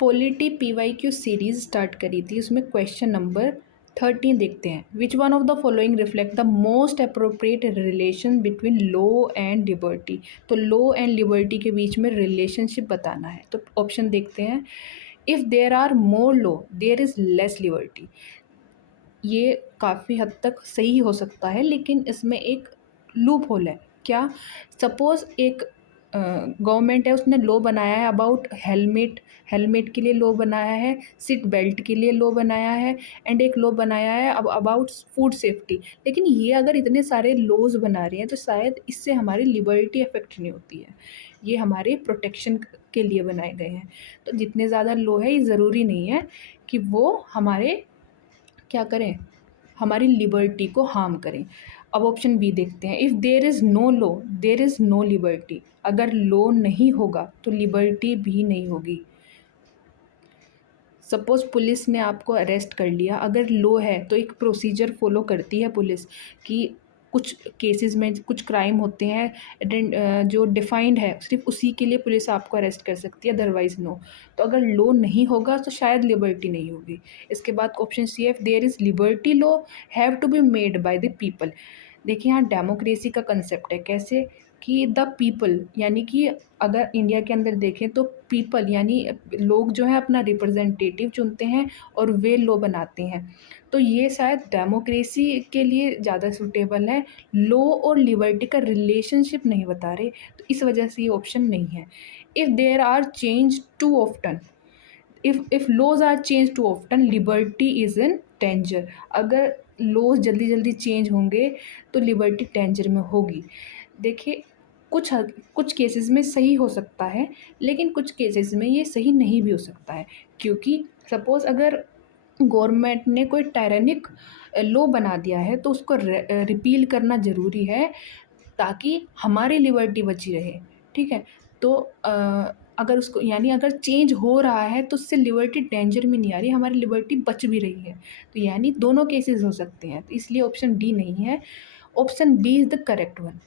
Polity PYQ series start करी थी, उसमें क्वेश्चन नंबर 13 देखते हैं। Which one of the following reflect the most appropriate relation between law and liberty. तो law and liberty के बीच में रिलेशनशिप बताना है। तो ऑप्शन देखते हैं। If there are more law there is less liberty. ये काफ़ी हद तक सही हो सकता है, लेकिन इसमें एक लूप होल है। क्या? सपोज़ एक गवर्नमेंट है, उसने लॉ बनाया है अबाउट हेलमेट, हेलमेट के लिए लॉ बनाया है, सीट बेल्ट के लिए लॉ बनाया है, एंड एक लॉ बनाया है अब अबाउट फूड सेफ्टी। लेकिन ये अगर इतने सारे लॉज बना रहे हैं तो शायद इससे हमारी लिबर्टी अफेक्ट नहीं होती है, ये हमारे प्रोटेक्शन के लिए बनाए गए हैं। तो जितने ज़्यादा लॉ है, ये ज़रूरी नहीं है कि वो हमारे क्या करें, हमारी लिबर्टी को हार्म करें। अब ऑप्शन बी देखते हैं। If there is no law there is no liberty. अगर लॉ नहीं होगा तो लिबर्टी भी नहीं होगी। सपोज़ पुलिस ने आपको अरेस्ट कर लिया, अगर लॉ है तो एक प्रोसीजर फॉलो करती है पुलिस कि कुछ केसेस में कुछ क्राइम होते हैं जो डिफाइंड है, सिर्फ उसी के लिए पुलिस आपको अरेस्ट कर सकती है, अदरवाइज़ नो। तो अगर लॉ नहीं होगा तो शायद लिबर्टी नहीं होगी। इसके बाद ऑप्शन सी है। If there is liberty law have to be made by the people. देखिए यहाँ डेमोक्रेसी का कंसेप्ट है। कैसे? कि द पीपल, यानी कि अगर इंडिया के अंदर देखें तो पीपल यानी लोग जो है अपना रिप्रेजेंटेटिव चुनते हैं और वे लॉ बनाते हैं। तो ये शायद डेमोक्रेसी के लिए ज़्यादा सूटेबल है। लॉ और लिबर्टी का रिलेशनशिप नहीं बता रहे, तो इस वजह से ये ऑप्शन नहीं है। If there are change too often, if laws are change too often liberty is in danger. अगर लॉज जल्दी जल्दी चेंज होंगे तो लिबर्टी डेंजर में होगी। देखिए कुछ केसेस में सही हो सकता है, लेकिन कुछ केसेस में ये सही नहीं भी हो सकता है। क्योंकि सपोज़ अगर गवर्नमेंट ने कोई टायरेनिक लॉ बना दिया है तो उसको रिपील करना ज़रूरी है, ताकि हमारी लिबर्टी बची रहे। ठीक है? तो अगर उसको यानी अगर चेंज हो रहा है तो उससे लिबर्टी डेंजर में नहीं आ रही, हमारी लिबर्टी बच भी रही है। तो यानी दोनों केसेस हो सकते हैं, तो इसलिए ऑप्शन डी नहीं है। Option B is the correct one.